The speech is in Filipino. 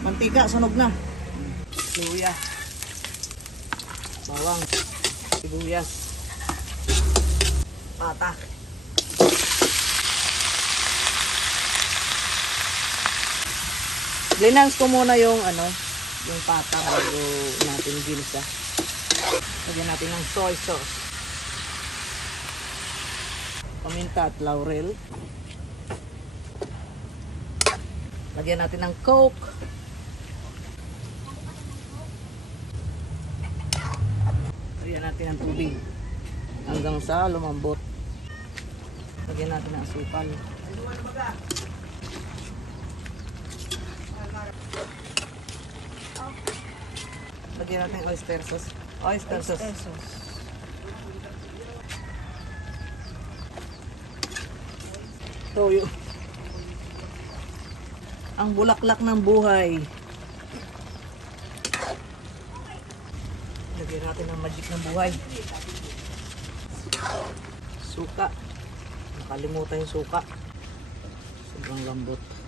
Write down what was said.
Mantika, sunog na. Luya. Bawang. Sibuyas. Patak. Linans ko muna yung yung patak bago natin ginisa. Lagyan natin ng soy sauce. Paminta at laurel. Lagyan natin ng Coke. Lagyan natin ng tubig hanggang sa lumambot. Lagyan natin ng asukal. Lagyan natin ng oyster sauce. Oyster sauce. Toyo. Ang bulaklak ng buhay. Lagyan natin ng magic ng buhay. Suka. Nakalimutan yung suka. Sobrang lambot.